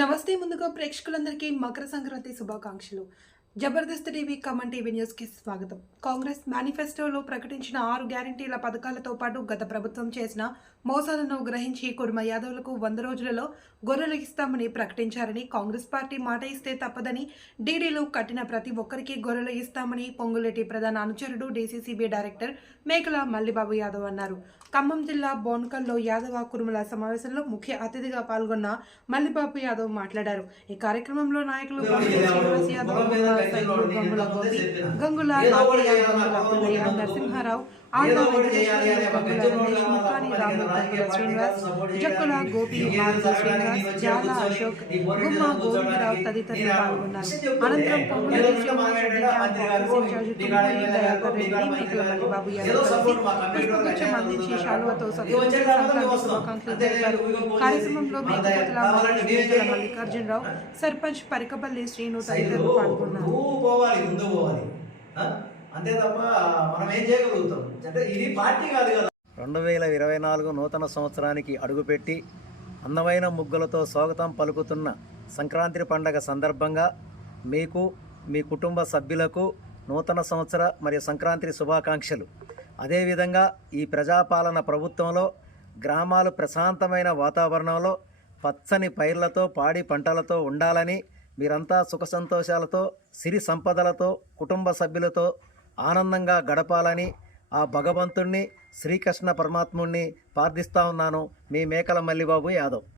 నమస్తే ముందుగా ప్రేక్షకులందరికీ మకర సంక్రాంతి శుభాకాంక్షలు. జబర్దస్త్ టీవీ కమన్ టీవీ న్యూస్కి స్వాగతం. కాంగ్రెస్ మేనిఫెస్టోలో ప్రకటించిన ఆరు గ్యారంటీల పథకాలతో పాటు గత ప్రభుత్వం చేసిన మోసాలను గ్రహించి కుర్మ యాదవులకు వంద రోజులలో గొర్రెలు ఇస్తామని ప్రకటించారని కాంగ్రెస్ పార్టీ మాట ఇస్తే తప్పదని డీడీలు కట్టిన ప్రతి ఒక్కరికి గొర్రెలు ఇస్తామని పొంగులేటి ప్రధాన అనుచరుడు డీసీసీబీ డైరెక్టర్ మేకల మల్లిబాబు యాదవ్ అన్నారు. ఖమ్మం జిల్లా బోన్కల్లో యాదవ కురుమల సమావేశంలో ముఖ్య అతిథిగా పాల్గొన్న మల్లిబాబు యాదవ్ మాట్లాడారు. ఈ కార్యక్రమంలో నాయకులు యాదవ్ గంగుల గోపి గంగుల నాగయ్య గంగుల పుల్లయ్య నరసింహారావు జక్కుల గోపి శ్రీనివాస్ జాల అశోక్ గుమ్మ గోవిందరావు తదితరులు పాల్గొన్నారు. అనంతరం పుష్పగుచ్చం అందించి శాలువతో శుభాకాంక్షలు తెలిపారు కార్యక్రమంలో మేకల మల్లికార్జునరావు సర్పంచ్ పరికపల్లి శ్రీను తదితరులు పాల్గొన్నారు. అంతే తప్ప మనం ఏం చేయగలుగుతాం? అంటే ఇది పార్టీ కాదు కదా. రెండు వేల ఇరవై నాలుగు నూతన సంవత్సరానికి అడుగుపెట్టి అందమైన ముగ్గులతో స్వాగతం పలుకుతున్న సంక్రాంతి పండగ సందర్భంగా మీకు మీ కుటుంబ సభ్యులకు నూతన సంవత్సర మరియు సంక్రాంతి శుభాకాంక్షలు. అదేవిధంగా ఈ ప్రజాపాలన ప్రభుత్వంలో గ్రామాలు ప్రశాంతమైన వాతావరణంలో పచ్చని పైర్లతో పాడి పంటలతో ఉండాలని మీరంతా సుఖ సంతోషాలతో సిరి సంపదలతో కుటుంబ సభ్యులతో ఆనందంగా గడపాలని ఆ భగవంతుణ్ణి శ్రీకృష్ణ పరమాత్ముణ్ణి ప్రార్థిస్తా ఉన్నాను. మీ మేకల మల్లిబాబు యాదవ్.